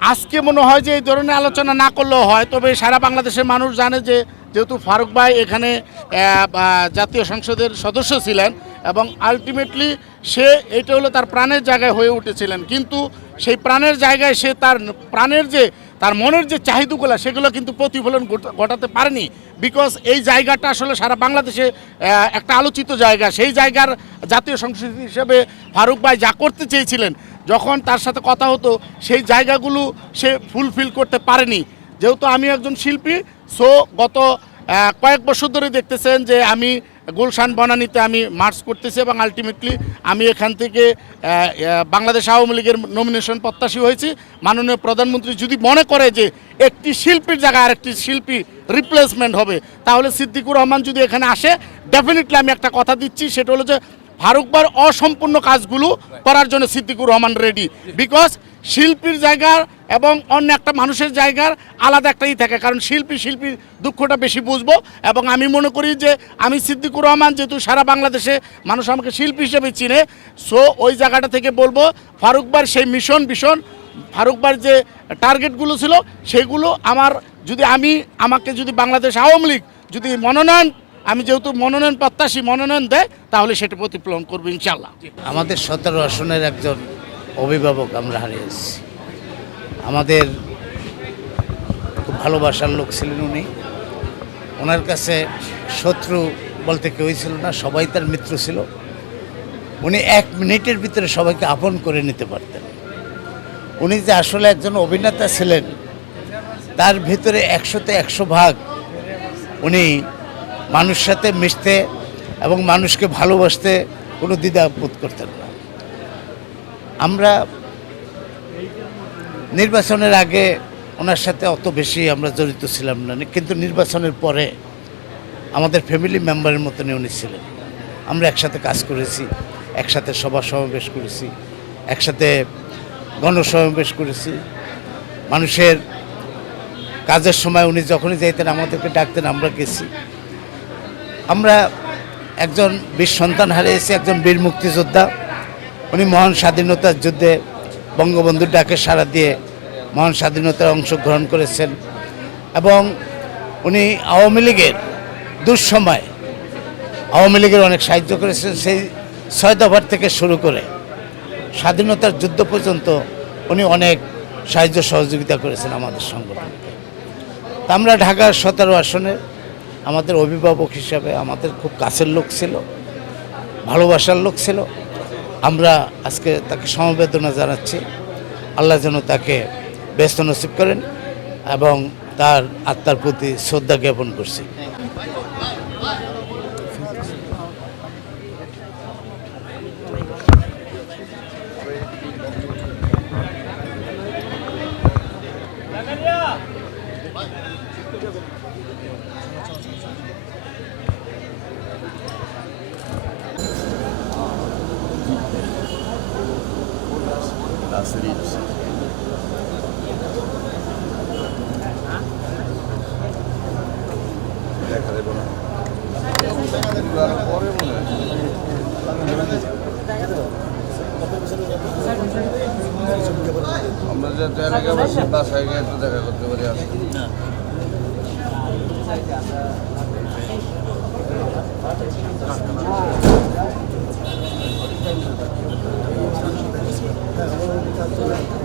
আজকে মনে হয় যে এই ধরনের আলোচনা না করলেও হয়, তবে সারা বাংলাদেশের মানুষ জানে যে যেহেতু ফারুক ভাই এখানে জাতীয় সংসদের সদস্য ছিলেন এবং আলটিমেটলি সে এটা হলো তার প্রাণের জায়গায় হয়ে উঠেছিলেন। কিন্তু সেই প্রাণের জায়গায় সে তার প্রাণের যে, তার মনের যে চাহিদাগুলো সেগুলো কিন্তু প্রতিফলন ঘটাতে পারেনি। বিকজ এই জায়গাটা আসলে সারা বাংলাদেশে একটা আলোচিত জায়গা। সেই জায়গার জাতীয় সংসদ হিসেবে ফারুক ভাই যা করতে চেয়েছিলেন যখন তার সাথে কথা হতো, সেই জায়গাগুলো সে ফুলফিল করতে পারেনি। যেহেতু আমি একজন শিল্পী সো গত কয়েক বছর ধরে দেখতেছেন যে আমি গুলশান বনানীতে আমি মার্চ করতেছি এবং আলটিমেটলি আমি এখান থেকে বাংলাদেশ আওয়ামী লীগের নমিনেশন প্রত্যাশী হয়েছি। মাননীয় প্রধানমন্ত্রী যদি মনে করে যে একটি শিল্পীর জায়গায় আরেকটি শিল্পী রিপ্লেসমেন্ট হবে, তাহলে সিদ্দিকুর রহমান যদি এখানে আসে ডেফিনেটলি আমি একটা কথা দিচ্ছি, সেটা হলো যে ফারুকবার অসম্পূর্ণ কাজগুলো করার জন্য সিদ্দিকুর রহমান রেডি বিকজ শিল্পীর জায়গার এবং অন্য একটা মানুষের জায়গার আলাদা একটাই থাকে। কারণ শিল্পী শিল্পীর দুঃখটা বেশি বুঝব এবং আমি মনে করি যে আমি সিদ্দিকুর রহমান যেহেতু সারা বাংলাদেশে মানুষ আমাকে শিল্পী হিসেবে চিনে সো ওই জায়গাটা থেকে বলব ফারুকবার সেই মিশন ভীষণ। ফারুকবার যে টার্গেটগুলো ছিল, সেগুলো আমার যদি আমি, আমাকে যদি বাংলাদেশ আওয়ামী লীগ যদি মনোনয়ন আমি যেহেতু মনোনয়ন প্রত্যাশী, মনোনয়ন দেয়, তাহলে সেটা প্রতিফলন করব ইনশাল্লাহ আমাদের সতেরো আসনের একজন অভিভাবক আমরা হারিয়েছি আমাদের খুব ভালোবাসার লোক ছিলেন উনি। ওনার কাছে শত্রু বলতে কেউই ছিল না, সবাই তার মিত্র ছিল। উনি এক মিনিটের ভিতরে সবাইকে আপন করে নিতে পারতেন। উনি যে আসলে একজন অভিনেতা ছিলেন, তার ভিতরে একশোতে একশো ভাগ উনি মানুষের সাথে মিশতে এবং মানুষকে ভালোবাসতে কোনো দ্বিধা বোধ করতেন না। আমরা নির্বাচনের আগে ওনার সাথে অত বেশি আমরা জড়িত ছিলাম না, কিন্তু নির্বাচনের পরে আমাদের ফ্যামিলি মেম্বারের মতনই উনি ছিলেন। আমরা একসাথে কাজ করেছি, একসাথে সভা সমাবেশ করেছি, একসাথে গণসমাবেশ করেছি। মানুষের কাজের সময় উনি যখনই যাইতেন আমাদেরকে ডাকতেন, আমরা গেছি। আমরা একজন বীর সন্তান হারিয়েছি, একজন বীর মুক্তিযোদ্ধা। উনি মহান স্বাধীনতার যুদ্ধে বঙ্গবন্ধুর ডাকে সাড়া দিয়ে মহান স্বাধীনতায় অংশগ্রহণ করেছেন এবং উনি আওয়ামী লীগের দুঃসময় আওয়ামী লীগের অনেক সাহায্য করেছেন, সেই ছয় দফার থেকে শুরু করে স্বাধীনতার যুদ্ধ পর্যন্ত উনি অনেক সাহায্য সহযোগিতা করেছেন আমাদের সংগঠনকে। আমরা ঢাকার সতেরো আসনে আমাদের অভিভাবক হিসাবে আমাদের খুব কাছের লোক ছিল, ভালোবাসার লোক ছিল। আমরা আজকে তাকে সমবেদনা জানাচ্ছি। আল্লাহ যেন তাকে ব্যস্ত নসিব করেন এবং তার আত্মার প্রতি শ্রদ্ধা জ্ঞাপন করছি। আমরা যে এলাকা বাসী বাসায় গিয়ে একটু দেখা করতে পারি আসলে Thank you. Thank you.